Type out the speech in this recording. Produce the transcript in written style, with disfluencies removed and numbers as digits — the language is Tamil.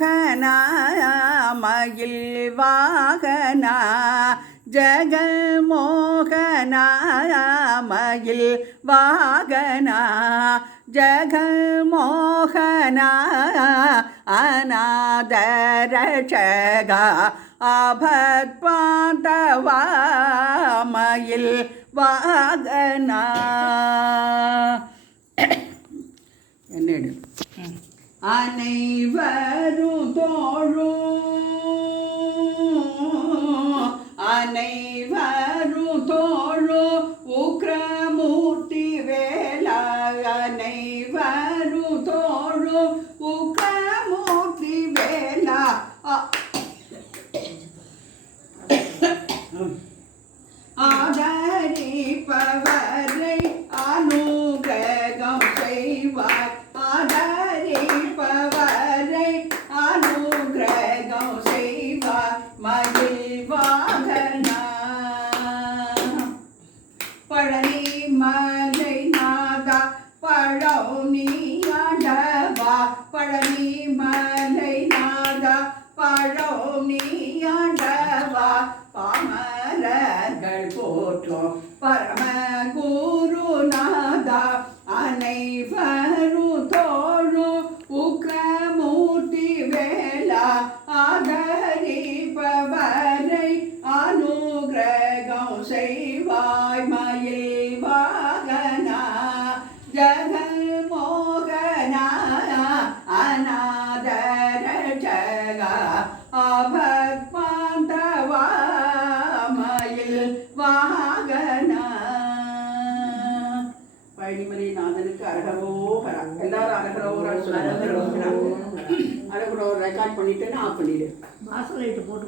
மோகனா மயில் வாகனா ஜெகமோகனா மயில் வாகனா ஜெகமோகனா அநாதரட்சகா ஆபத்பாந்தவா மயில் வாகனா. என்னடு அனைவரும் தோழும் உக்ரமூர்த்தி வேலா அனைவரும் தோழும் உக்ரமூர்த்தி வேலா ஆதரிப்பவரை அனுகிரகம் செய்வார் ஆதரிப்பவரை அனுகிரகம் செய்வார் மயில் வாகனா. பழனி மலை நாதா பழனியாண்டவா பழனி மலை நாதா பழனியாண்டவா பாமரர்கள் போற்றும் பரம குருநாதா அனைவரும் தோழும் உக்ரமூர்த்தி வேலா ஆதரிப்பவரை அனுகிரகம் செய்வாய் மயில் வாகனா ஜெகமோகனா அநாதரட்சகா ஆபத்பாந்தவா மயில் வாகனா. பழனிமலை நாதனுக்கு அரகரோகரா. எல்லாரும் அரகரோகரா அரகரோகரா அரகரோகரா ரெக்கார்ட் பண்ணிட்டு ஆஃப் பண்ணிடு. வாசல் லைட்டு போட்டு